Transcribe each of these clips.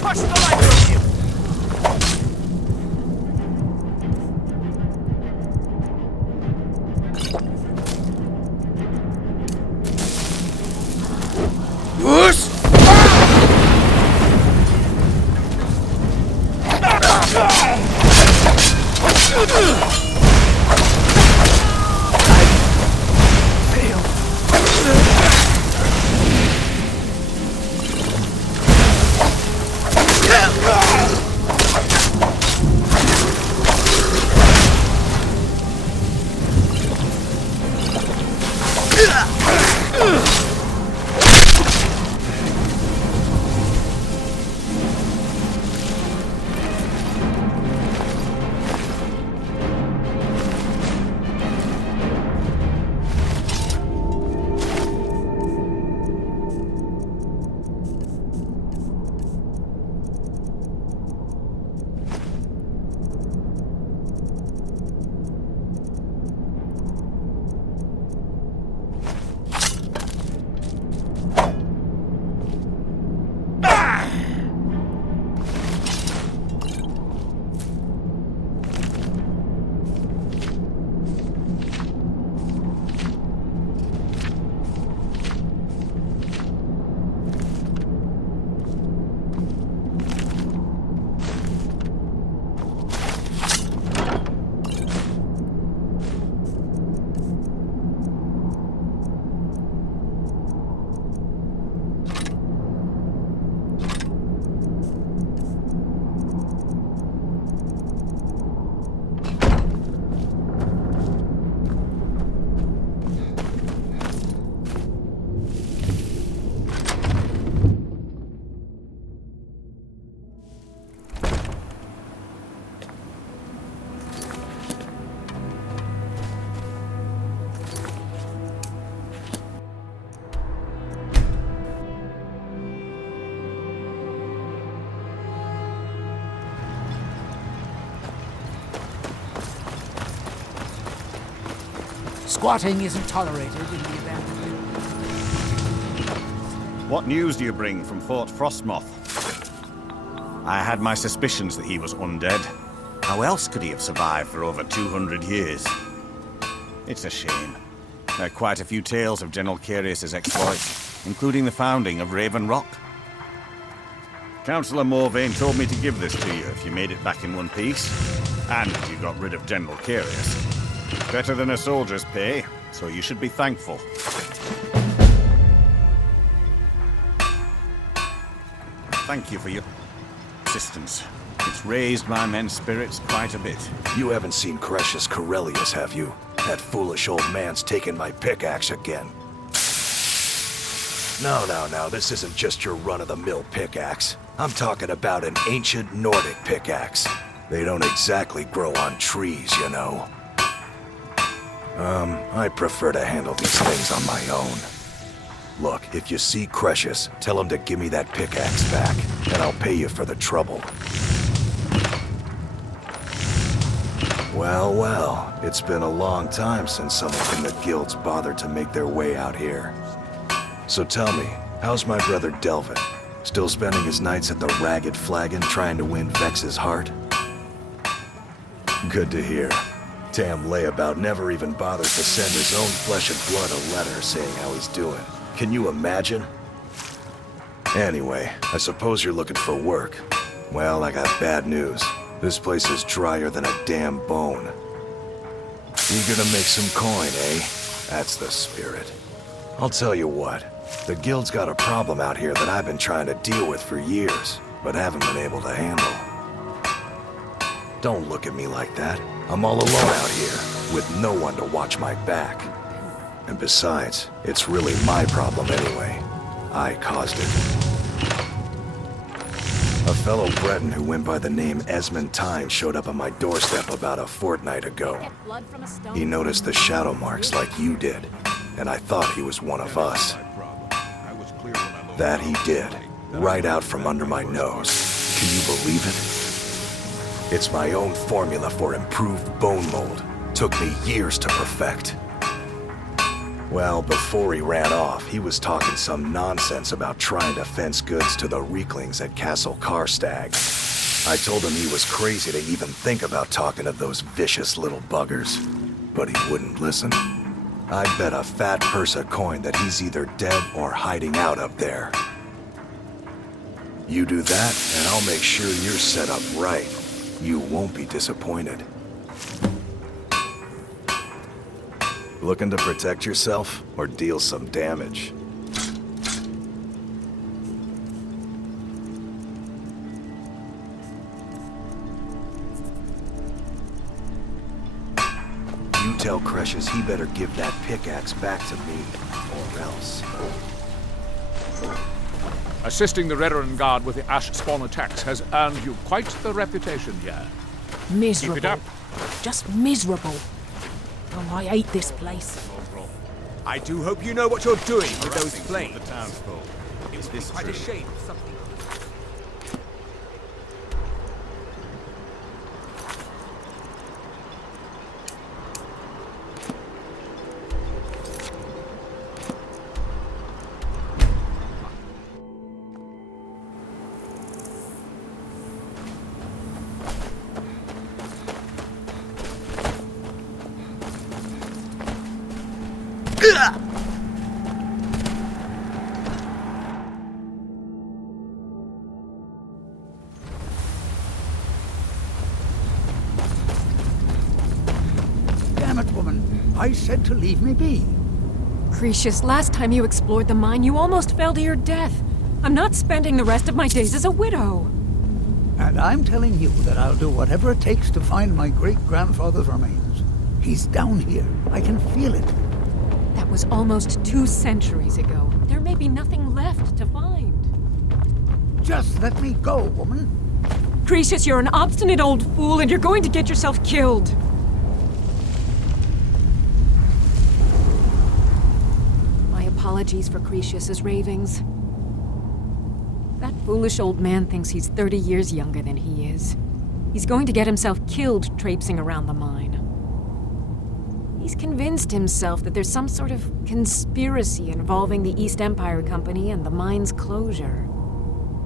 crush the life from you! Squatting isn't tolerated in the abandoned. What news do you bring from Fort Frostmoth? I had my suspicions that he was undead. How else could he have survived for over 200 years? It's a shame. There are quite a few tales of General Carius's exploits, including the founding of Raven Rock. Councillor Morvain told me to give this to you if you made it back in one piece, and if you got rid of General Carius. Better than a soldier's pay, so you should be thankful. Thank you for your assistance. It's raised my men's spirits quite a bit. You haven't seen Crescius Corellius, have you? That foolish old man's taken my pickaxe again. No, this isn't just your run-of-the-mill pickaxe. I'm talking about an ancient Nordic pickaxe. They don't exactly grow on trees, you know. I prefer to handle these things on my own. Look, if you see Crescius, tell him to give me that pickaxe back, and I'll pay you for the trouble. Well, it's been a long time since someone from the guilds bothered to make their way out here. So tell me, how's my brother Delvin? Still spending his nights at the Ragged Flagon trying to win Vex's heart? Good to hear. Tam Layabout never even bothers to send his own flesh and blood a letter saying how he's doing. Can you imagine? Anyway, I suppose you're looking for work. Well, I got bad news. This place is drier than a damn bone. Eager to make some coin, eh? That's the spirit. I'll tell you what. The guild's got a problem out here that I've been trying to deal with for years, but haven't been able to handle. Don't look at me like that. I'm all alone out here, with no one to watch my back. And besides, it's really my problem anyway. I caused it. A fellow Breton who went by the name Esmond Tyne showed up on my doorstep about a fortnight ago. He noticed the shadow marks like you did, and I thought he was one of us. That he did, right out from under my nose. Can you believe it? It's my own formula for improved bone mold. Took me years to perfect. Well, before he ran off, he was talking some nonsense about trying to fence goods to the Reeklings at Castle Karstag. I told him he was crazy to even think about talking to those vicious little buggers, but he wouldn't listen. I'd bet a fat purse of coin that he's either dead or hiding out up there. You do that, and I'll make sure you're set up right. You won't be disappointed. Looking to protect yourself or deal some damage? You tell Crushes he better give that pickaxe back to me, or else. Assisting the Redoran Guard with the Ash Spawn attacks has earned you quite the reputation here. Miserable. Keep it up. Just miserable. Oh, I hate this place. I do hope you know what you're doing with those flames. The townsfolk. Is this Quite true? a shame if something... Damn it, woman. I said to leave me be. Cretius, last time you explored the mine, you almost fell to your death. I'm not spending the rest of my days as a widow. And I'm telling you that I'll do whatever it takes to find my great-grandfather's remains. He's down here. I can feel it. That was almost 2 centuries ago. There may be nothing left to find. Just let me go, woman. Cretius, you're an obstinate old fool, and you're going to get yourself killed. My apologies for Cretius's ravings. That foolish old man thinks he's 30 years younger than he is. He's going to get himself killed traipsing around the mine. He's convinced himself that there's some sort of conspiracy involving the East Empire Company and the mine's closure.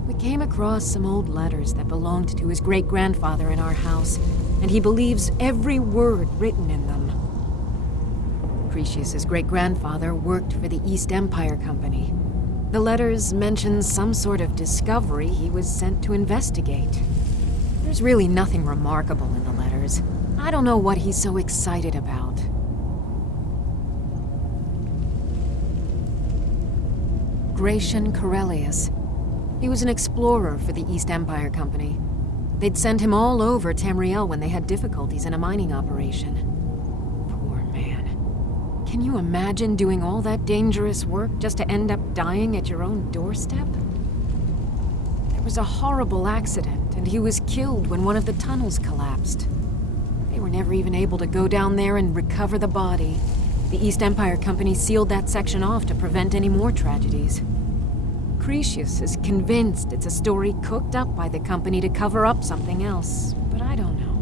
We came across some old letters that belonged to his great-grandfather in our house, and he believes every word written in them. Cretius's great-grandfather worked for the East Empire Company. The letters mention some sort of discovery he was sent to investigate. There's really nothing remarkable in the letters. I don't know what he's so excited about. Gratian Corellius. He was an explorer for the East Empire Company. They'd send him all over Tamriel when they had difficulties in a mining operation. Poor man. Can you imagine doing all that dangerous work just to end up dying at your own doorstep? There was a horrible accident, and he was killed when one of the tunnels collapsed. They were never even able to go down there and recover the body. The East Empire Company sealed that section off to prevent any more tragedies. Cretius is convinced it's a story cooked up by the company to cover up something else, but I don't know.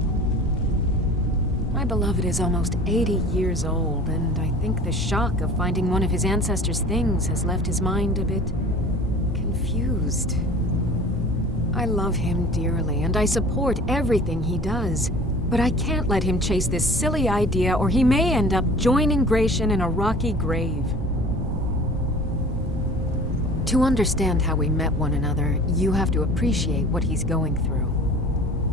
My beloved is almost 80 years old, and I think the shock of finding one of his ancestors' things has left his mind a bit confused. I love him dearly, and I support everything he does, but I can't let him chase this silly idea, or he may end up joining Gratian in a rocky grave. To understand how we met one another, you have to appreciate what he's going through.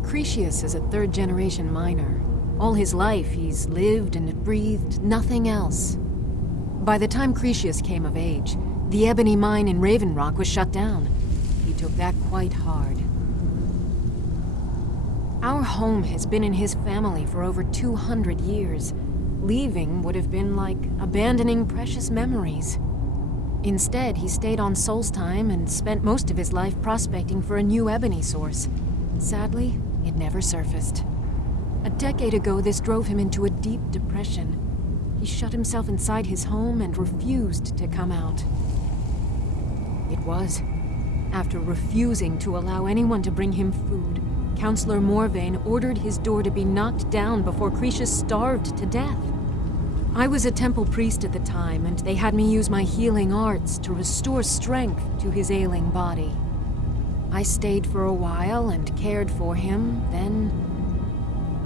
Cretius is a third-generation miner. All his life, he's lived and breathed nothing else. By the time Cretius came of age, the ebony mine in Raven Rock was shut down. He took that quite hard. Our home has been in his family for over 200 years. Leaving would have been like abandoning precious memories. Instead, he stayed on Solstheim and spent most of his life prospecting for a new ebony source. Sadly, it never surfaced. A decade ago, this drove him into a deep depression. He shut himself inside his home and refused to come out. It was after refusing to allow anyone to bring him food, Counselor Morvain ordered his door to be knocked down before Cretius starved to death. I was a temple priest at the time, and they had me use my healing arts to restore strength to his ailing body. I stayed for a while and cared for him, then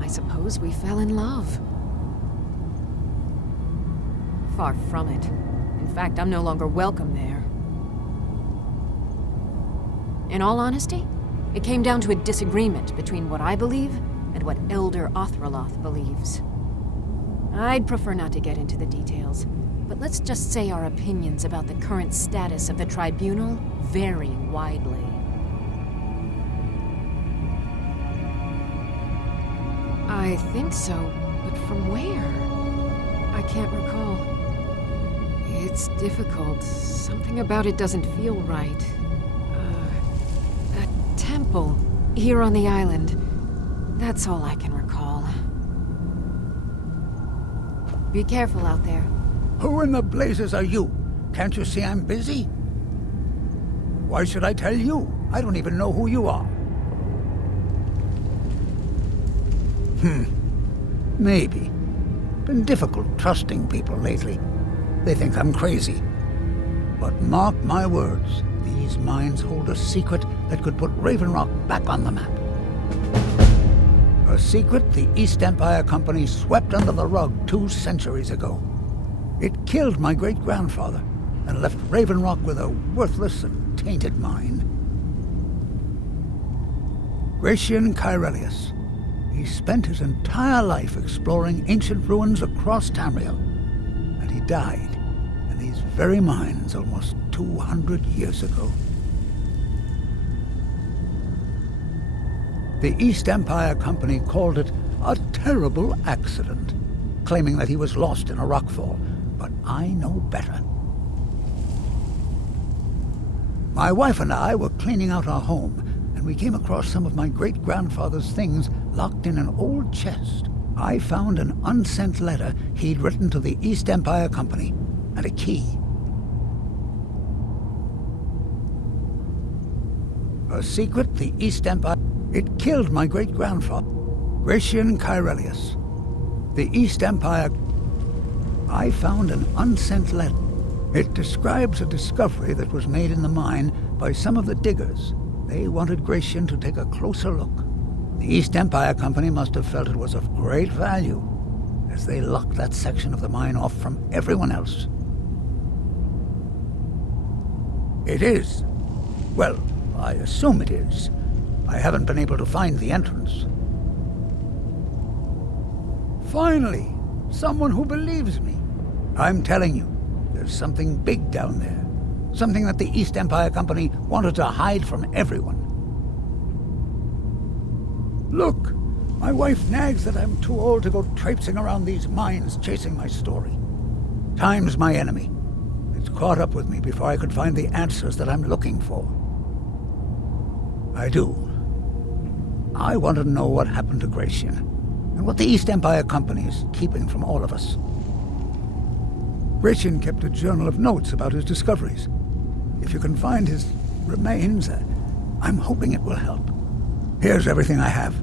I suppose we fell in love. Far from it. In fact, I'm no longer welcome there. In all honesty, it came down to a disagreement between what I believe and what Elder Othraloth believes. I'd prefer not to get into the details, but let's just say our opinions about the current status of the Tribunal vary widely. I think so, but from where? I can't recall. It's difficult. Something about it doesn't feel right. A temple here on the island. That's all I can recall. Be careful out there. Who in the blazes are you? Can't you see I'm busy? Why should I tell you? I don't even know who you are. Maybe. Been difficult trusting people lately. They think I'm crazy. But mark my words, these mines hold a secret that could put Raven Rock back on the map. A secret the East Empire Company swept under the rug 2 centuries ago. It killed my great-grandfather and left Raven Rock with a worthless and tainted mine. Gratian Kyrelius. He spent his entire life exploring ancient ruins across Tamriel, and he died in these very mines almost 200 years ago. The East Empire Company called it a terrible accident, claiming that he was lost in a rockfall, but I know better. My wife and I were cleaning out our home, and we came across some of my great-grandfather's things locked in an old chest. I found an unsent letter he'd written to the East Empire Company, and a key. A secret the East Empire... It killed my great-grandfather, Gratian Kyrelius. The East Empire... I found an unsent letter. It describes a discovery that was made in the mine by some of the diggers. They wanted Gratian to take a closer look. The East Empire Company must have felt it was of great value, as they locked that section of the mine off from everyone else. It is. Well, I assume it is. I haven't been able to find the entrance. Finally, someone who believes me. I'm telling you, there's something big down there. Something that the East Empire Company wanted to hide from everyone. Look, my wife nags that I'm too old to go traipsing around these mines chasing my story. Time's my enemy. It's caught up with me before I could find the answers that I'm looking for. I do. I want to know what happened to Gratian, and what the East Empire Company is keeping from all of us. Gratian kept a journal of notes about his discoveries. If you can find his remains, I'm hoping it will help. Here's everything I have.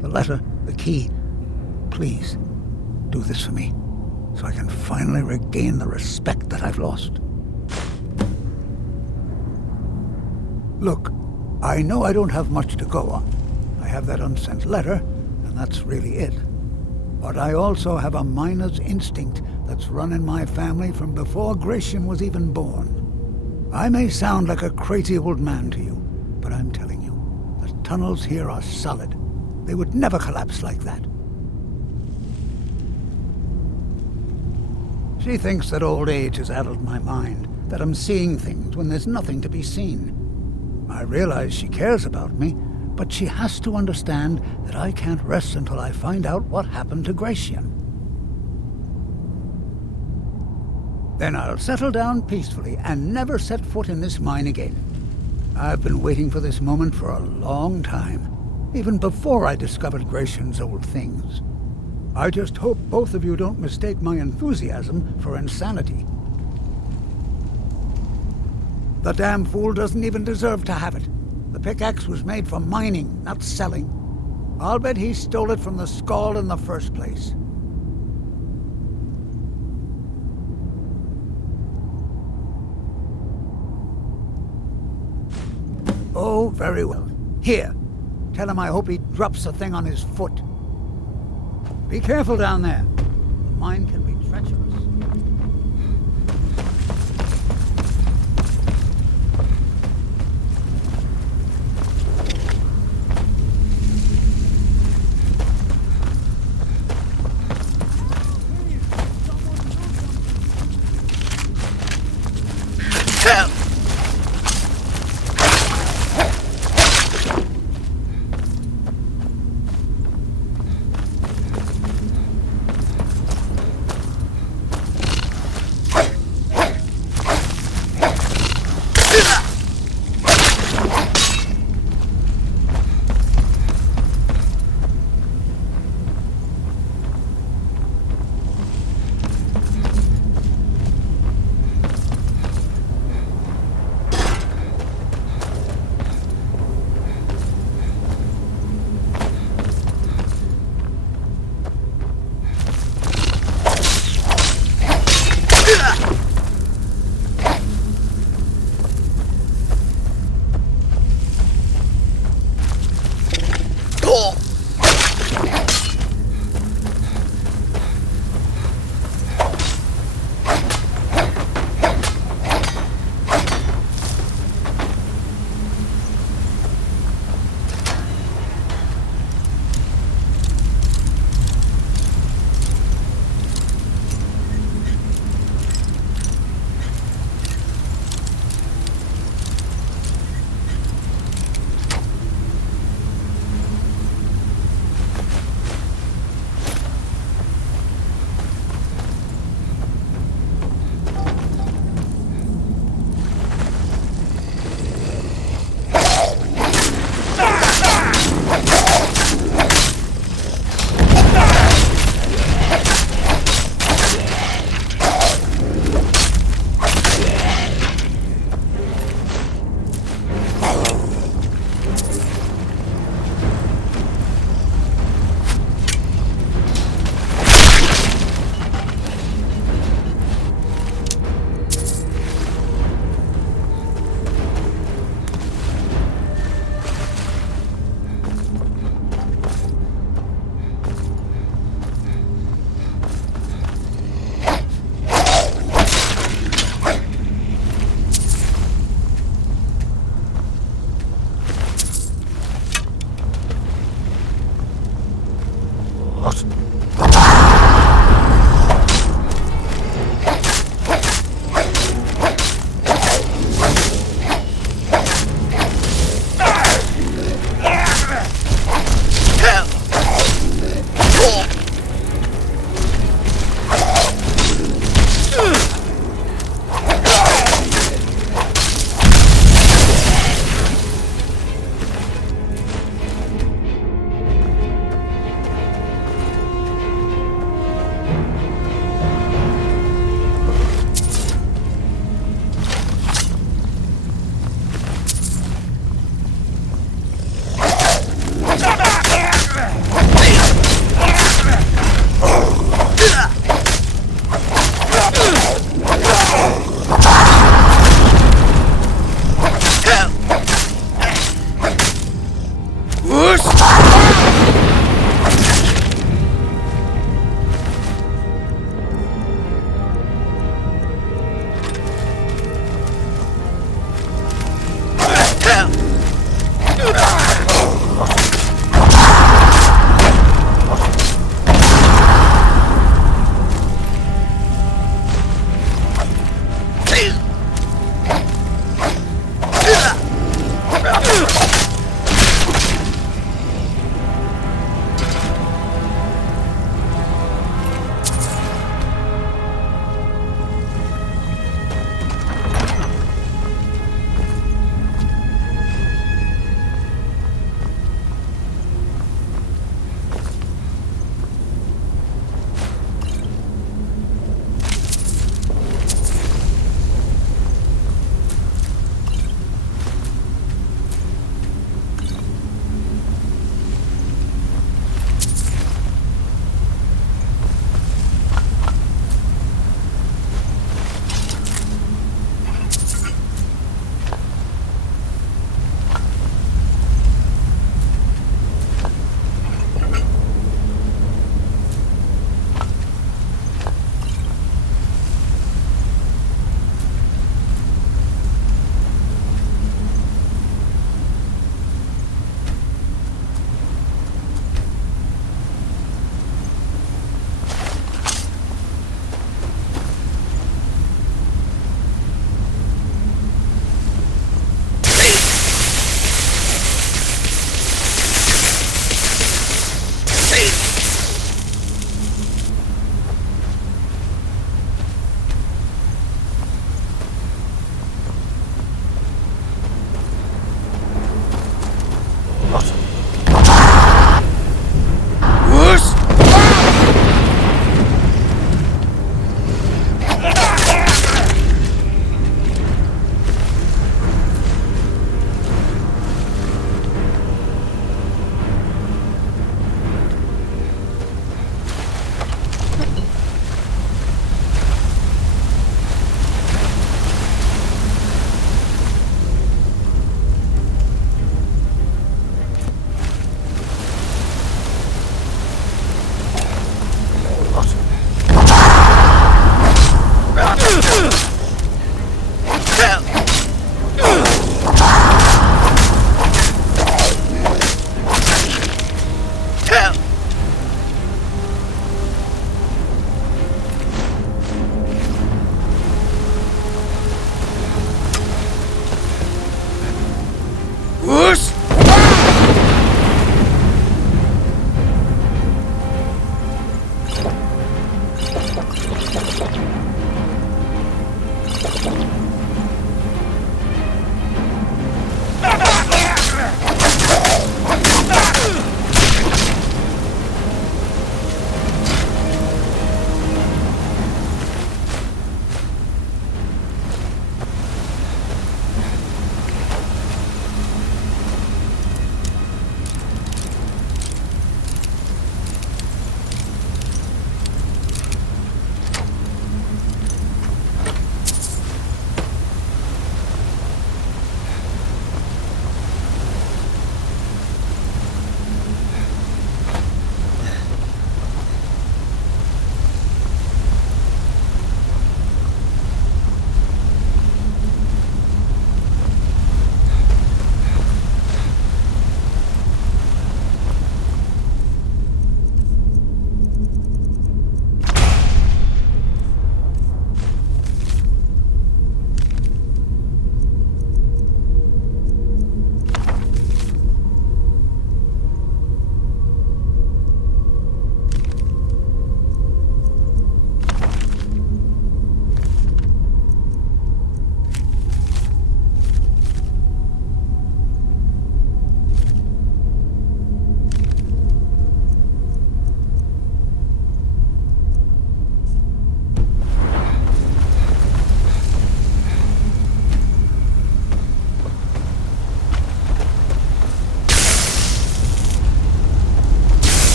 The letter, the key. Please, do this for me, so I can finally regain the respect that I've lost. Look, I know I don't have much to go on. I have that unsent letter, and that's really it. But I also have a miner's instinct that's run in my family from before Gratian was even born. I may sound like a crazy old man to you, but I'm telling you, the tunnels here are solid. They would never collapse like that. She thinks that old age has addled my mind, that I'm seeing things when there's nothing to be seen. I realize she cares about me, but she has to understand that I can't rest until I find out what happened to Gratian. Then I'll settle down peacefully and never set foot in this mine again. I've been waiting for this moment for a long time, even before I discovered Gratian's old things. I just hope both of you don't mistake my enthusiasm for insanity. The damn fool doesn't even deserve to have it. The pickaxe was made for mining, not selling. I'll bet he stole it from the Skald in the first place. Oh, very well. Here. Tell him I hope he drops the thing on his foot. Be careful down there. The mine can be treacherous.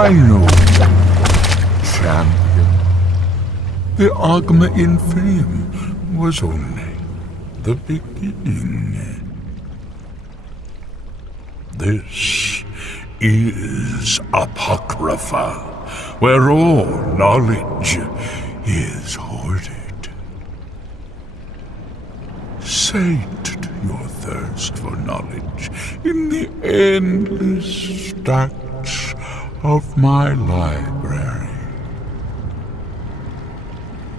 I know, champion. The Agma in fame was only the beginning. This is Apocrypha, where all knowledge is hoarded. Sate your thirst for knowledge in the endless stacks of my library.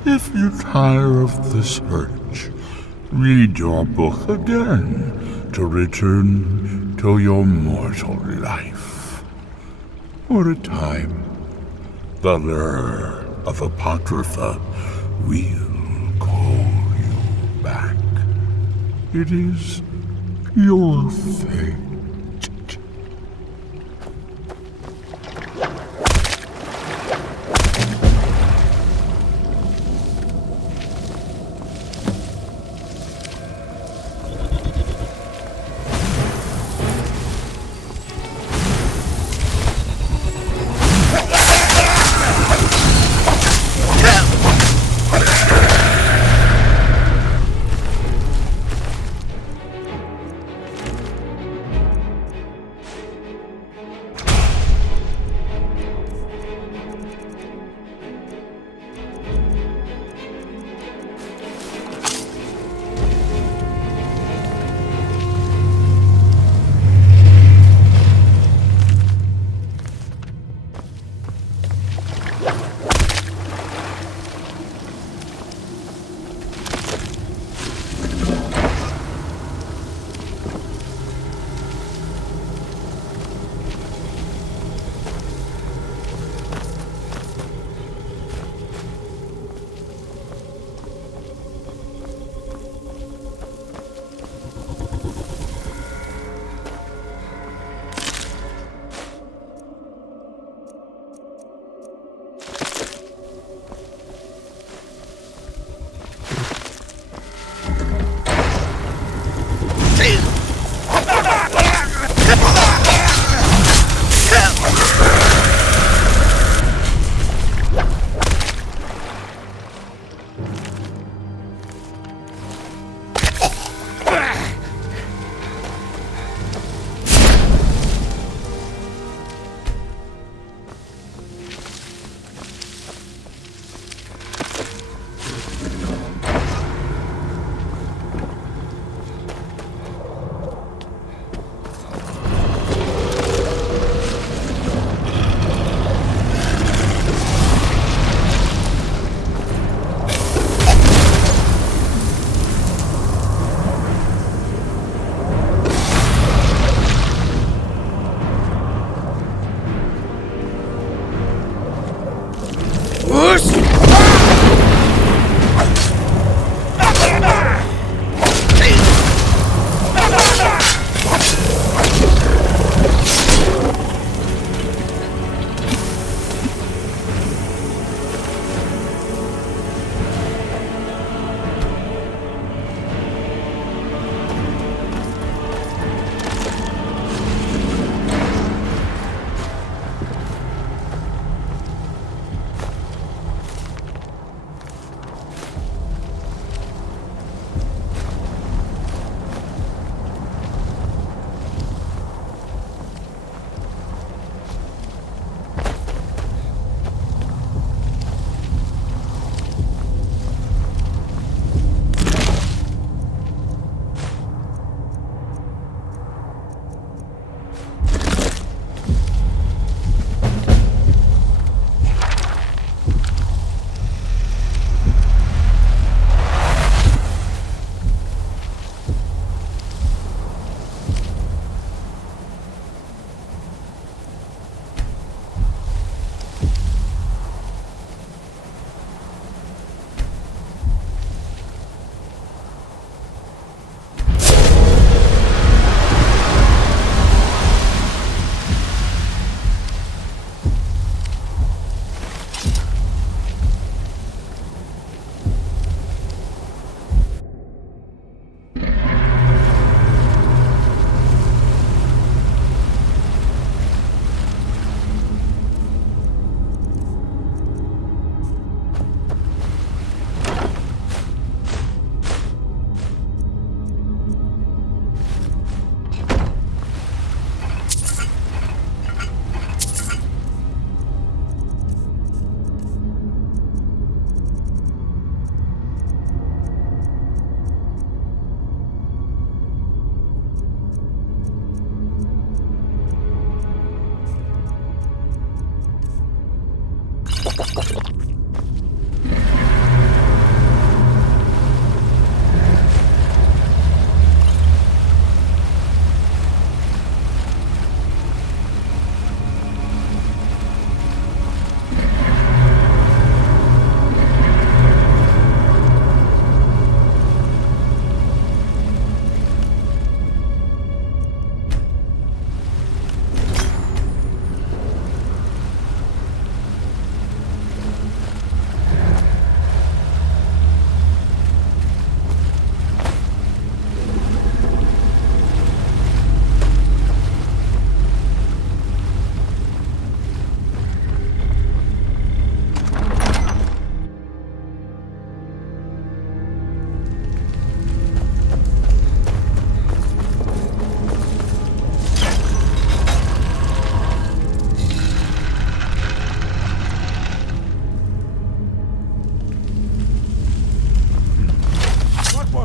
If you tire of the search, read your book again to return to your mortal life. For a time, the lure of Apocrypha will call you back. It is your fate.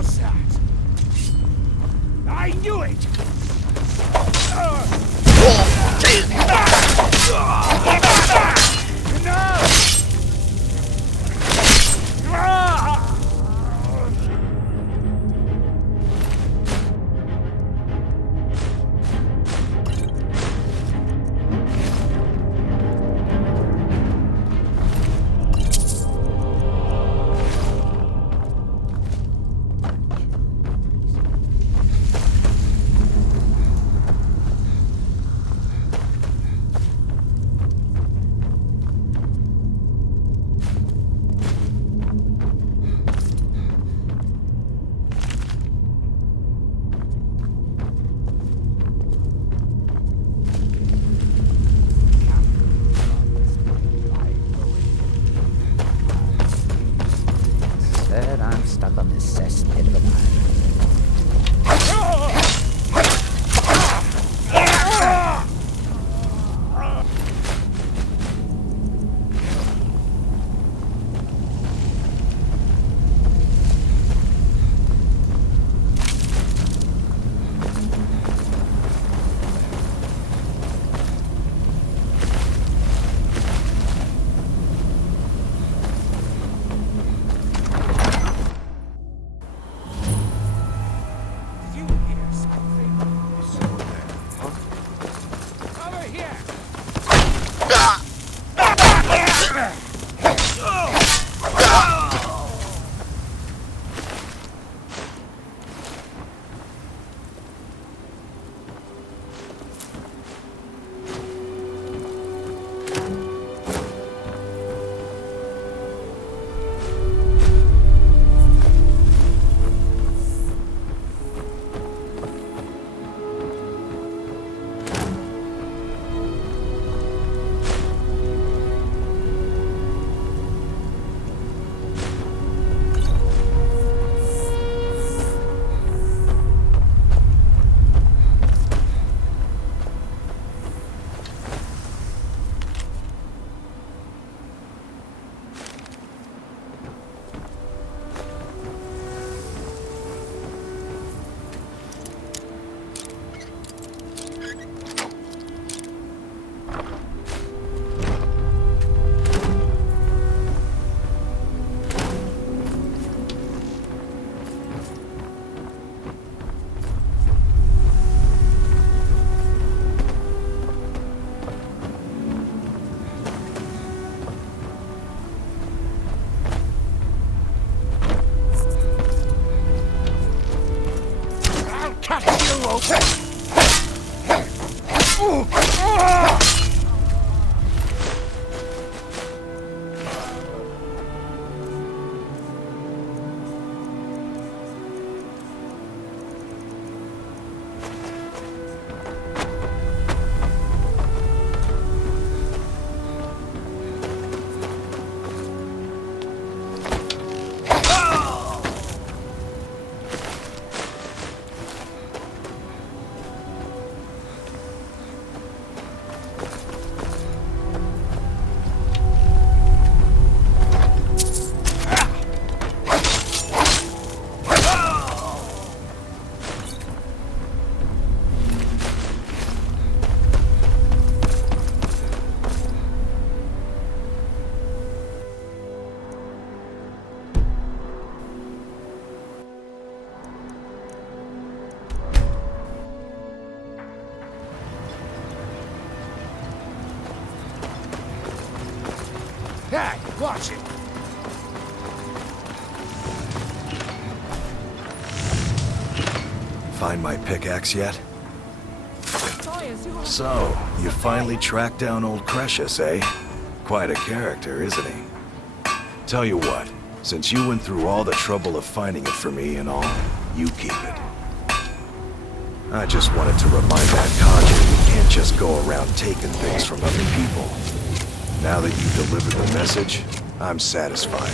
was that? I knew it! Said I'm stuck on this cesspit of an island. You hear something? Over here! Hey, watch it! Find my pickaxe yet? So, you finally tracked down old Cretius, eh? Quite a character, isn't he? Tell you what, since you went through all the trouble of finding it for me and all, you keep it. I just wanted to remind that codger you can't just go around taking things from other people. Now that you've delivered the message, I'm satisfied.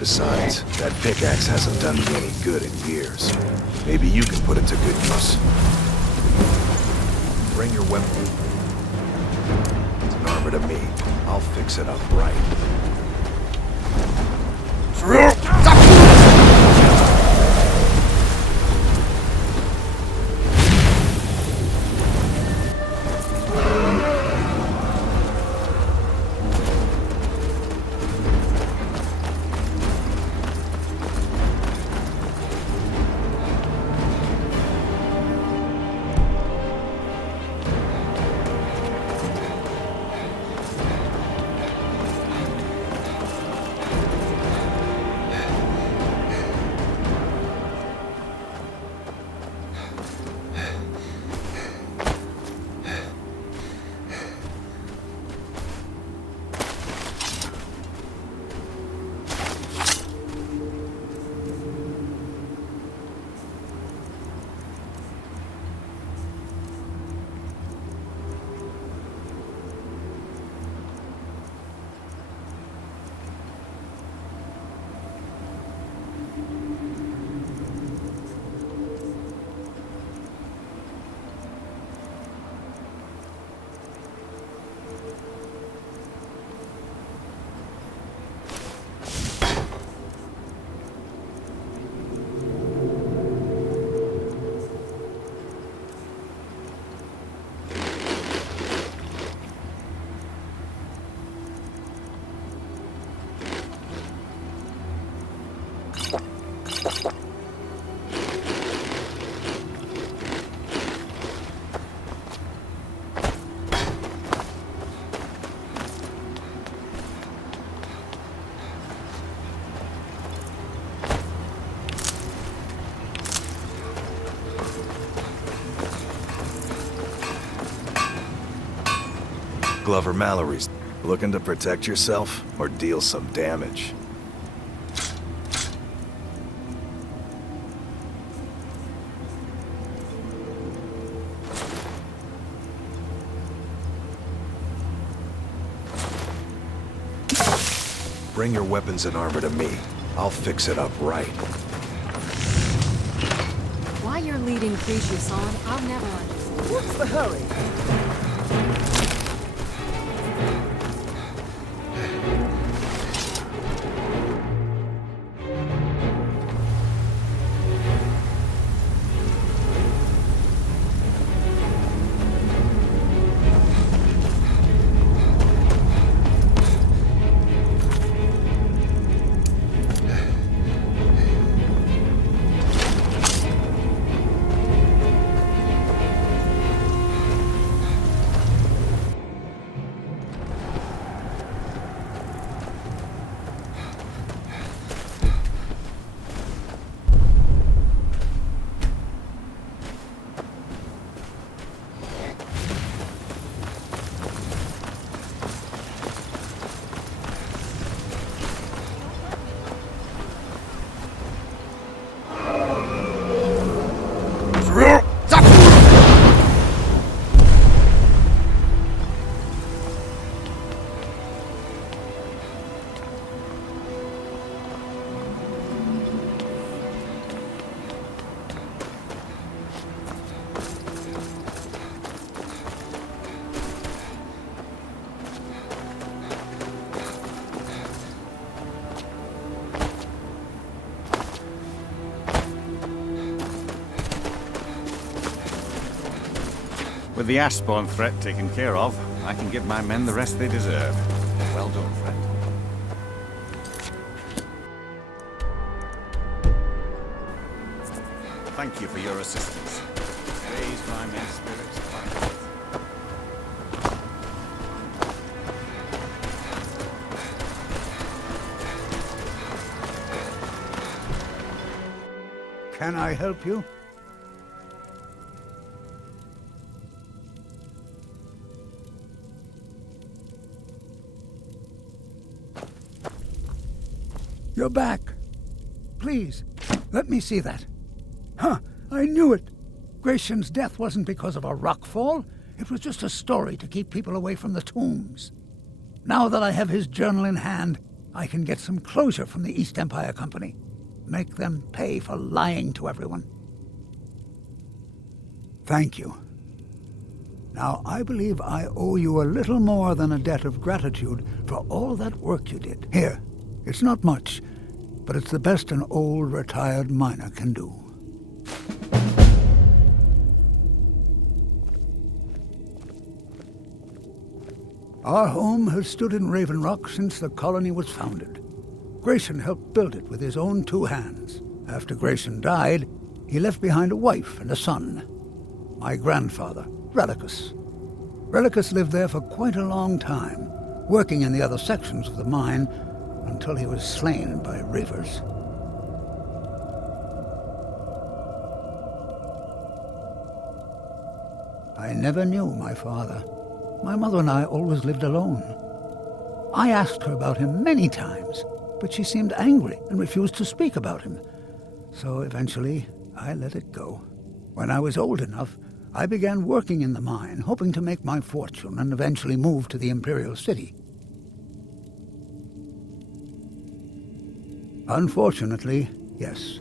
Besides, that pickaxe hasn't done me any good in years. Maybe you can put it to good use. Bring your weapon. It's an armor to me. I'll fix it up right. Glover Mallory's. Looking to protect yourself or deal some damage? Bring your weapons and armor to me. I'll fix it up right. Why you're leading creatures on, I'll never understand. What's the hurry? With the Ashspawn threat taken care of, I can give my men the rest they deserve. Well done, friend. Thank you for your assistance. Raise my men's spirits by faith. Can I help you? You're back. Please, let me see that. Huh, I knew it. Gratian's death wasn't because of a rock fall. It was just a story to keep people away from the tombs. Now that I have his journal in hand, I can get some closure from the East Empire Company. Make them pay for lying to everyone. Thank you. Now, I believe I owe you a little more than a debt of gratitude for all that work you did. Here, it's not much, but it's the best an old retired miner can do. Our home has stood in Raven Rock since the colony was founded. Gratian helped build it with his own 2 hands. After Gratian died, he left behind a wife and a son. My grandfather, Relicus. Relicus lived there for quite a long time, working in the other sections of the mine until he was slain by reavers. I never knew my father. My mother and I always lived alone. I asked her about him many times, but she seemed angry and refused to speak about him. So eventually, I let it go. When I was old enough, I began working in the mine, hoping to make my fortune and eventually move to the Imperial City. Unfortunately, yes.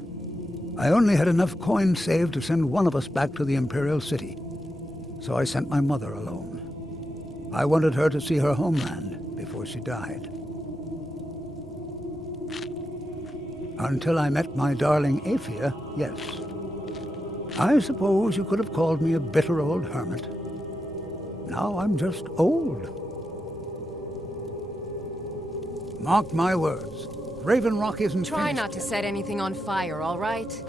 I only had enough coins saved to send one of us back to the Imperial City, so I sent my mother alone. I wanted her to see her homeland before she died. Until I met my darling Aphia, yes. I suppose you could have called me a bitter old hermit. Now I'm just old. Mark my words. Raven Rock isn't Try finished not to yet. set anything on fire, all right?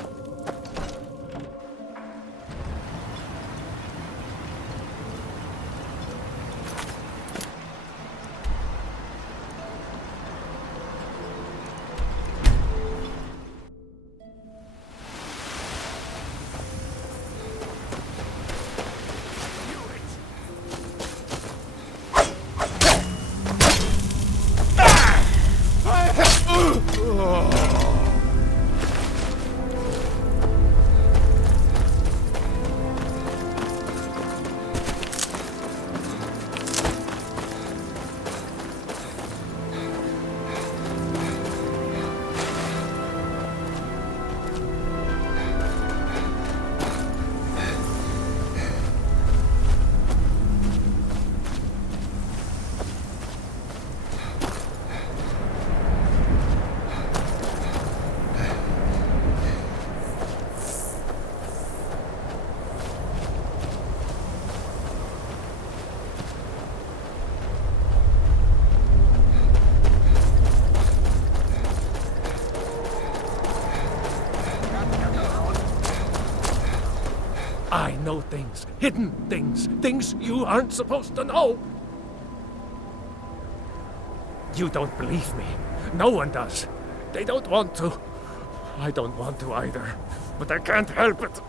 things. Hidden things. Things you aren't supposed to know. You don't believe me. No one does. They don't want to. I don't want to either. But I can't help it.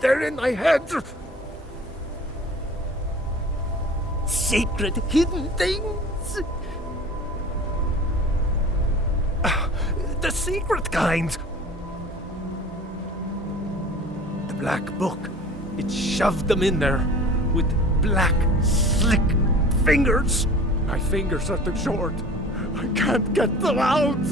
They're in my head. Secret hidden things. The secret kind. The black book. It shoved them in there with black, slick fingers. My fingers are too short. I can't get them out.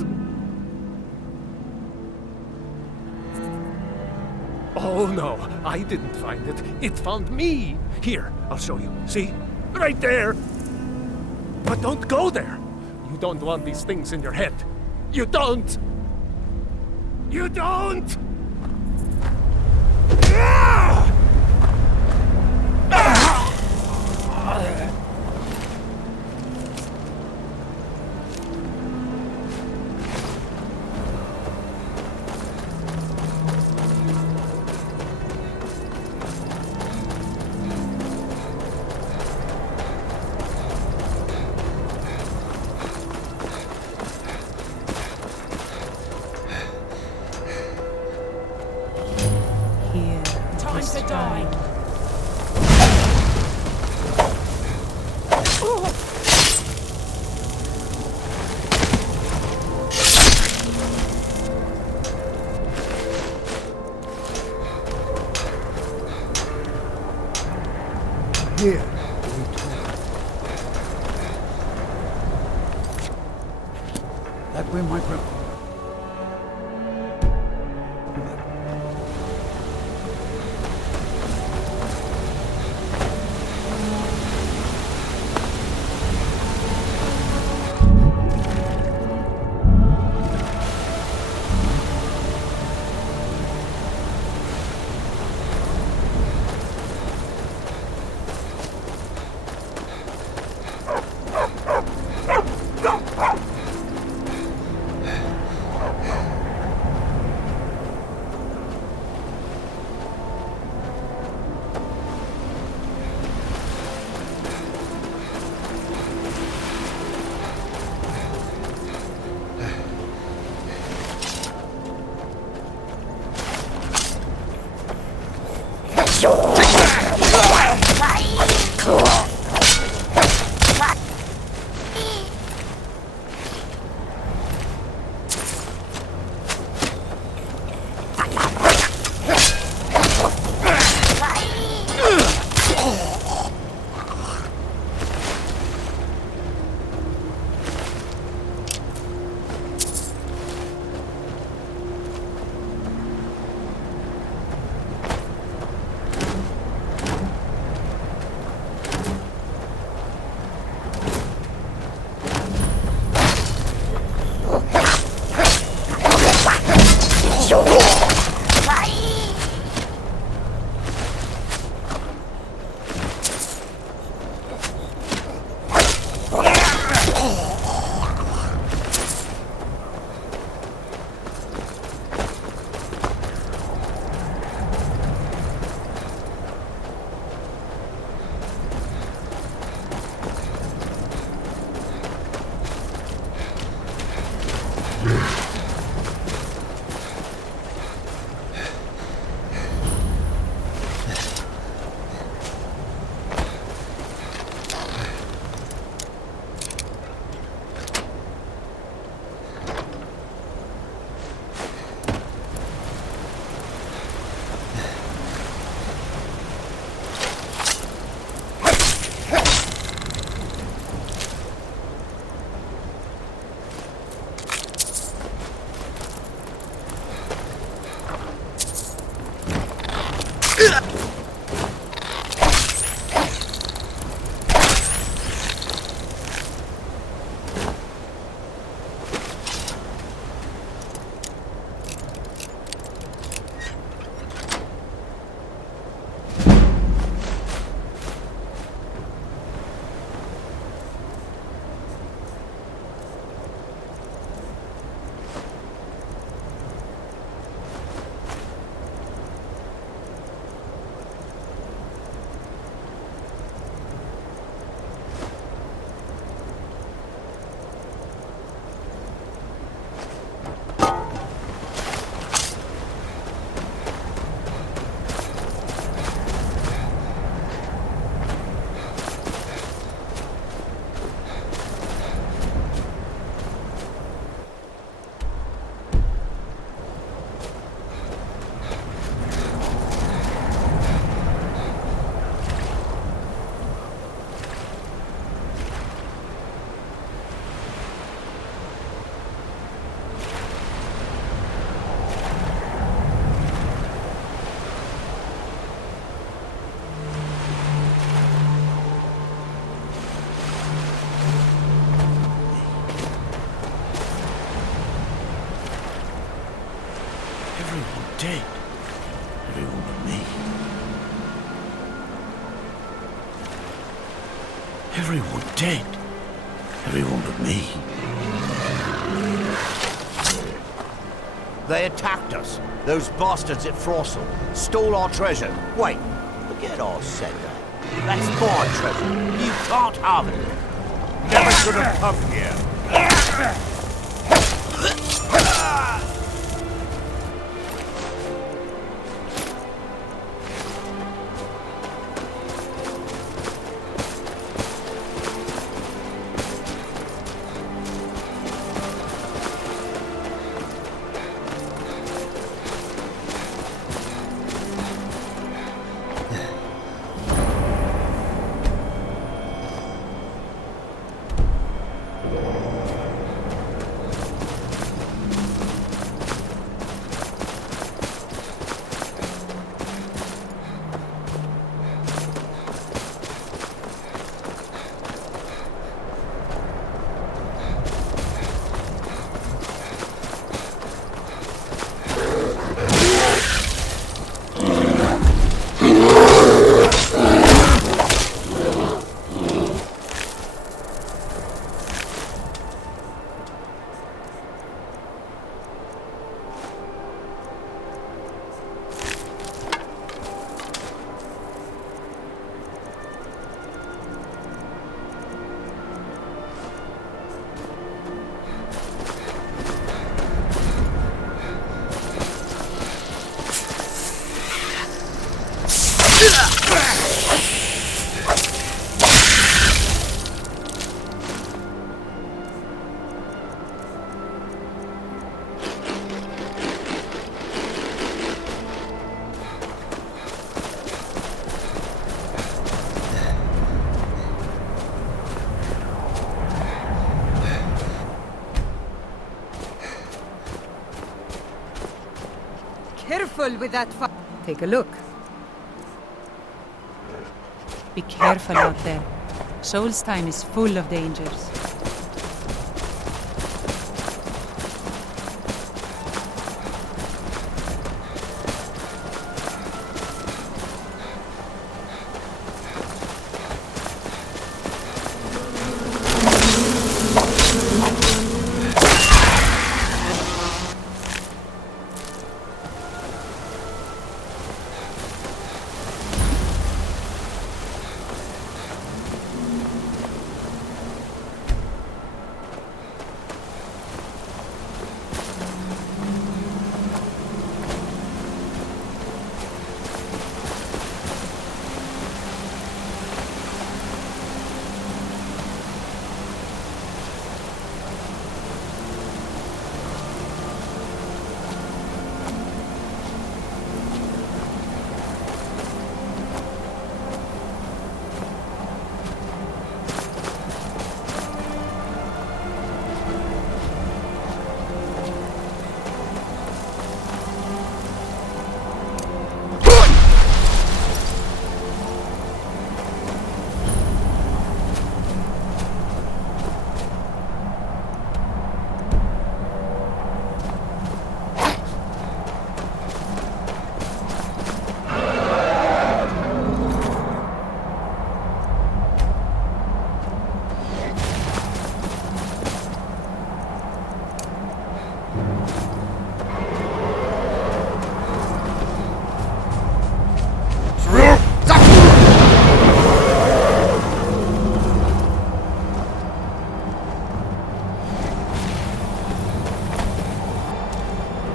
Oh no, I didn't find it. It found me. Here, I'll show you. See? Right there. But don't go there. You don't want these things in your head. You don't. You don't. Time to die. Here, we talk. That way, my friend. Everyone dead. Everyone but me. Everyone dead. Everyone but me. They attacked us. Those bastards at Frostle stole our treasure. Wait, forget I said that. That's my treasure. You can't have it. Never should have come here. Careful with that Take a look. Be careful out there. Solstheim is full of dangers.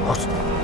What?